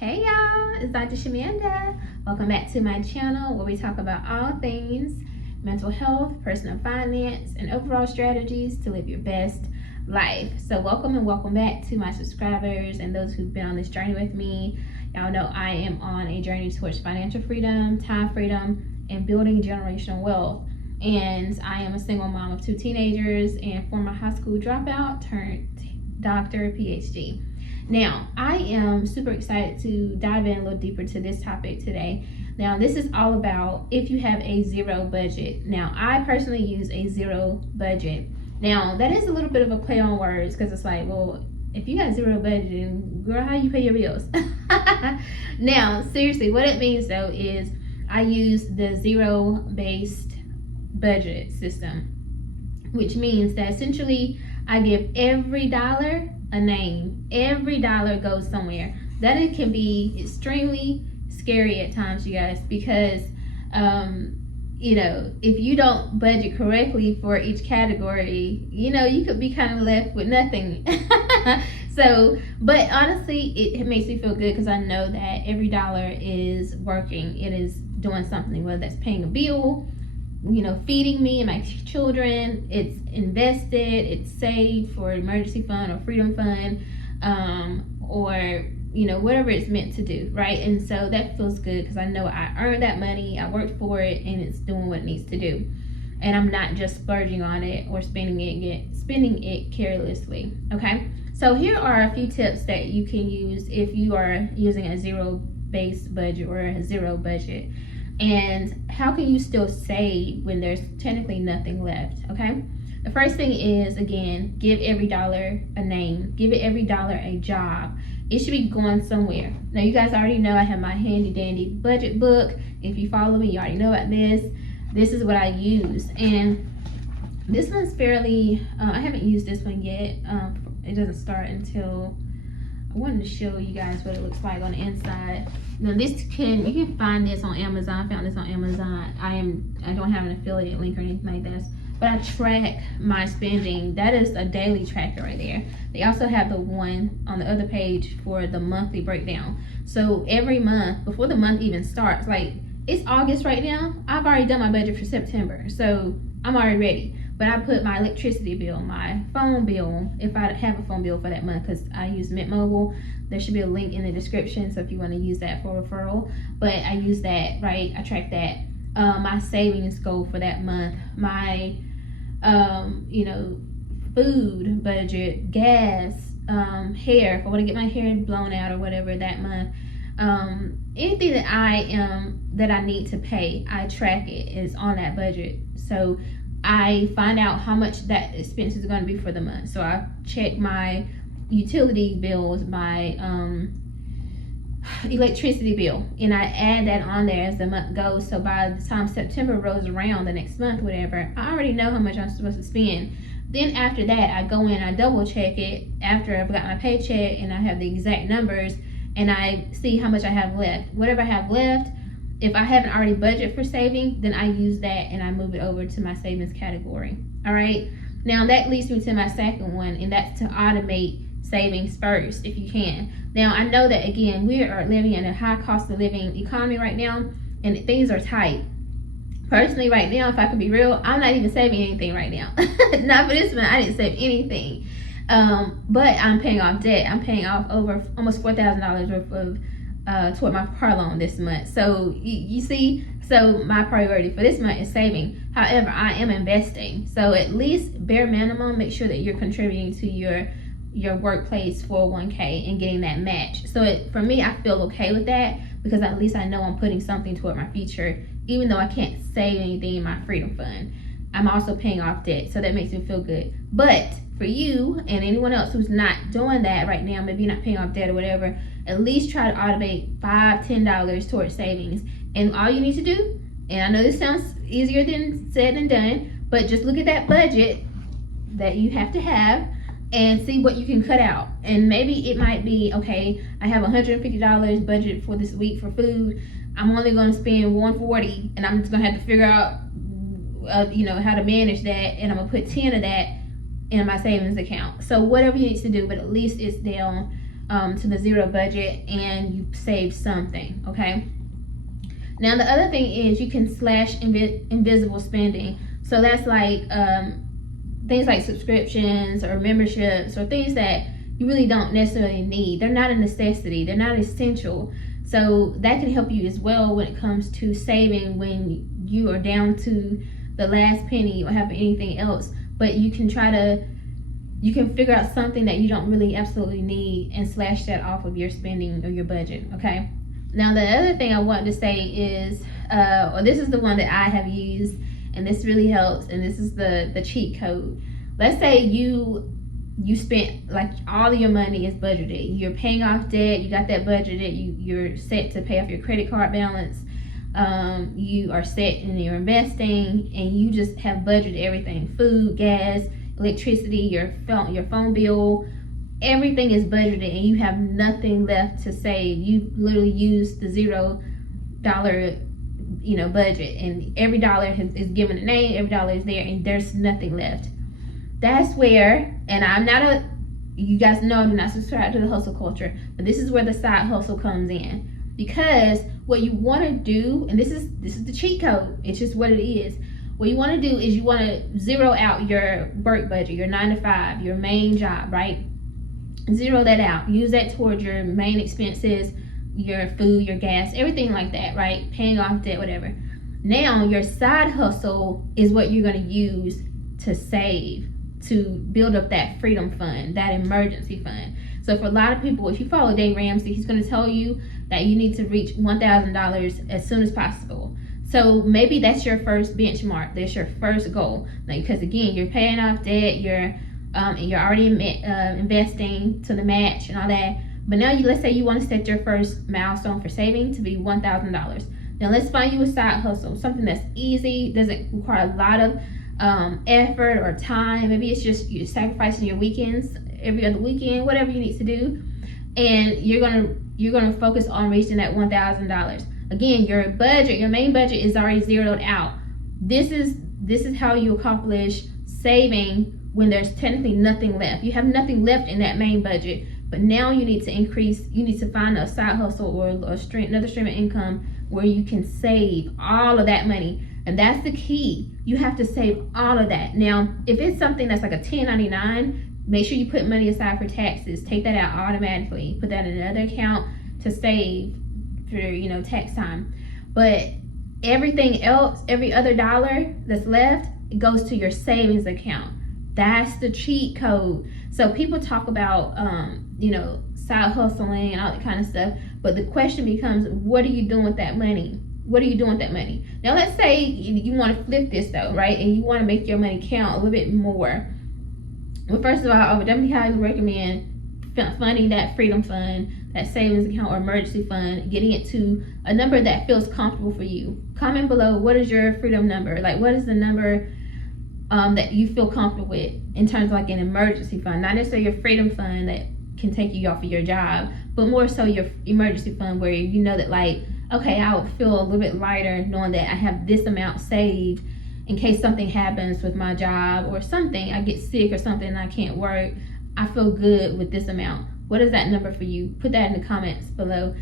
Hey y'all, it's Dr. Shamanda. Welcome back to my channel where we talk about all things mental health, personal finance, and overall strategies to live your best life. So welcome and welcome back to my subscribers and those who've been on this journey with me. Y'all know I am on a journey towards financial freedom, time freedom, and building generational wealth. And I am a single mom of 2 teenagers and former high school dropout turned doctor, PhD. Now, I am super excited to dive in a little deeper to this topic today. Now, this is all about if you have a zero budget. Now, I personally use a zero budget. Now, that is a little bit of a play on words because it's like, well, if you got zero budget, then girl, how you pay your bills? Now, seriously, what it means though is I use the zero-based budget system, which means that essentially I give every dollar a name. Every dollar goes somewhere. That it can be extremely scary at times, you guys, because if you don't budget correctly for each category, you could be kind of left with nothing. But honestly, it makes me feel good because I know that every dollar is working. It is doing something, whether that's paying a bill, feeding me and my children, it's invested, it's saved for emergency fund or freedom fund, or whatever it's meant to do, right? And so that feels good because I know I earned that money, I worked for it, and it's doing what it needs to do, and I'm not just splurging on it or spending it carelessly. Okay, so here are a few tips that you can use if you are using a zero-based budget or a zero budget. And how can you still save when there's technically nothing left, okay? The first thing is, again, give every dollar a name. Give it every dollar a job. It should be going somewhere. Now, you guys already know I have my handy dandy budget book. If you follow me, you already know about this. This is what I use. And this one's fairly, I haven't used this one yet. It doesn't start until, I wanted to show you guys what it looks like on the inside. Now you can find this on Amazon. I found this on Amazon. I don't have an affiliate link or anything like this, but I track my spending. That is a daily tracker right there. They also have the one on the other page for the monthly breakdown. So every month, before the month even starts, like it's August right now, I've already done my budget for September. So I'm already ready. But I put my electricity bill, my phone bill, if I have a phone bill for that month, because I use Mint Mobile. There should be a link in the description, so if you want to use that for referral. But I use that, right? I track that. My savings goal for that month, my, food budget, gas, hair, if I want to get my hair blown out or whatever that month. Anything that I need to pay, I track it. It's on that budget. So I find out how much that expense is going to be for the month. So I check my utility bills, my electricity bill, and I add that on there as the month goes. So by the time September rolls around, the next month, whatever, I already know how much I'm supposed to spend. Then after that, I go in, I double check it after I've got my paycheck and I have the exact numbers, and I see how much I have left. Whatever I have left, if I haven't already budgeted for saving, then I use that and I move it over to my savings category. All right. Now that leads me to my second one, and that's to automate savings first if you can. Now I know that again, we are living in a high cost of living economy right now, and things are tight. Personally, right now, if I can be real, I'm not even saving anything right now. Not for this month, I didn't save anything. But I'm paying off debt. I'm paying off over almost $4,000 worth of toward my car loan this month. So you see, so my priority for this month is saving. However, I am investing. So at least bare minimum, make sure that you're contributing to your workplace 401k and getting that match. So for me, I feel okay with that because at least I know I'm putting something toward my future, even though I can't save anything in my freedom fund. I'm also paying off debt, so that makes me feel good. But for you and anyone else who's not doing that right now, maybe you're not paying off debt or whatever, at least try to automate $5-10 towards savings. And all you need to do, and I know this sounds easier than said and done, but just look at that budget that you have to have and see what you can cut out. And maybe it might be, okay, I have $150 budget for this week for food. I'm only going to spend $140, and I'm just going to have to figure out how to manage that, and I'm gonna put 10 of that in my savings account. So whatever you need to do, but at least it's down to the zero budget and you save something. Okay. Now the other thing is you can slash invisible spending. So that's like things like subscriptions or memberships or things that you really don't necessarily need. They're not a necessity. They're not essential. So that can help you as well when it comes to saving when you are down to the last penny. You don't have anything else, but you can figure out something that you don't really absolutely need and slash that off of your spending or your budget. Okay. Now the other thing I want to say is, or this is the one that I have used, and this really helps, and this is the cheat code. Let's say you spent, like, all of your money is budgeted. You're paying off debt, you got that budgeted, you're set to pay off your credit card balance, you are set and you're investing, and you just have budgeted everything: food, gas, electricity, your phone bill, everything is budgeted, and you have nothing left to save. You literally use the $0 budget, and every dollar is given a name, every dollar is there, and there's nothing left. That's where, and you guys know I do not subscribe to the hustle culture, but this is where the side hustle comes in. Because what you want to do, and this is the cheat code, it's just what it is. What you want to do is you want to zero out your work budget, your 9 to 5, your main job, right? Zero that out. Use that towards your main expenses, your food, your gas, everything like that, right? Paying off debt, whatever. Now your side hustle is what you're going to use to save, to build up that freedom fund, that emergency fund. So for a lot of people, if you follow Dave Ramsey, he's going to tell you that you need to reach $1,000 as soon as possible. So maybe that's your first benchmark. That's your first goal. Like, because again, you're paying off debt, you're already investing to the match and all that. But now let's say you want to set your first milestone for saving to be $1,000. Now let's find you a side hustle, something that's easy, doesn't require a lot of effort or time. Maybe it's just you're sacrificing your weekends every other weekend, whatever you need to do, and you're gonna focus on reaching that $1,000. Again, your main budget is already zeroed out. This is how you accomplish saving when there's technically nothing left. You have nothing left in that main budget, but now you need to find a side hustle or another stream of income where you can save all of that money. And that's the key. You have to save all of that. Now, if it's something that's like a 1099, make sure you put money aside for taxes. Take that out automatically. Put that in another account to save for, tax time. But everything else, every other dollar that's left, it goes to your savings account. That's the cheat code. So people talk about, side hustling and all that kind of stuff. But the question becomes, what are you doing with that money? What are you doing with that money? Now, let's say you want to flip this though, right? And you want to make your money count a little bit more. Well, first of all, I would definitely highly recommend funding that freedom fund, that savings account or emergency fund, getting it to a number that feels comfortable for you. Comment below, what is your freedom number? Like, what is the number that you feel comfortable with in terms of like an emergency fund? Not necessarily your freedom fund that can take you off of your job, but more so your emergency fund where you know that, like, okay, I would feel a little bit lighter knowing that I have this amount saved in case something happens with my job or something, I get sick or something and I can't work. I feel good with this amount. What is that number for you? Put that in the comments below.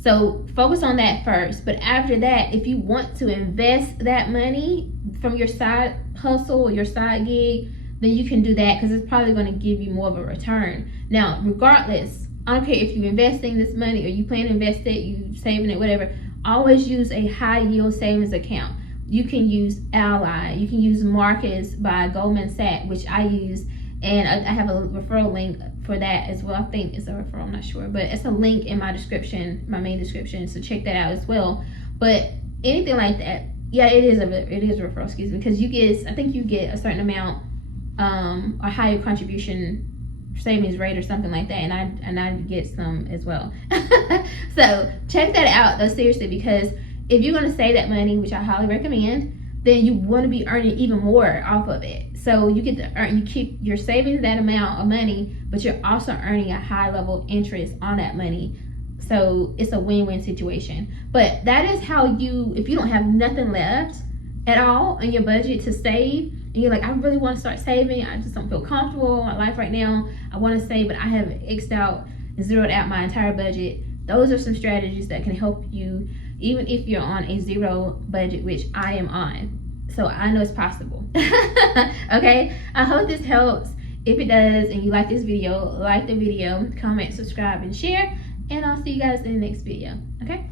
So focus on that first. But after that, if you want to invest that money from your side hustle or your side gig, then you can do that because it's probably going to give you more of a return. Now, regardless, I don't care if you're investing this money or you plan to invest it, you saving it, whatever, always use a high yield savings account. You can use Ally, you can use Marcus by Goldman Sachs, which I use, and I have a referral link for that as well. I think it's a referral, I'm not sure, but it's a link in my description, my main description, so check that out as well. But anything like that, yeah, it is a referral, excuse me, because I think you get a certain amount, a higher contribution savings rate or something like that, and I get some as well. So check that out though, seriously, because if you're going to save that money, which I highly recommend, then you want to be earning even more off of it. So you get to earn, you keep your savings that amount of money, but you're also earning a high level of interest on that money. So it's a win-win situation. But that is how if you don't have nothing left at all in your budget to save, and you're like, I really want to start saving, I just don't feel comfortable in my life right now, I want to save, but I have X'd out zeroed out my entire budget. Those are some strategies that can help you, even if you're on a zero budget, which I am on. So I know it's possible. Okay, I hope this helps. If it does and you like this video, like the video, comment, subscribe, and share. And I'll see you guys in the next video. Okay.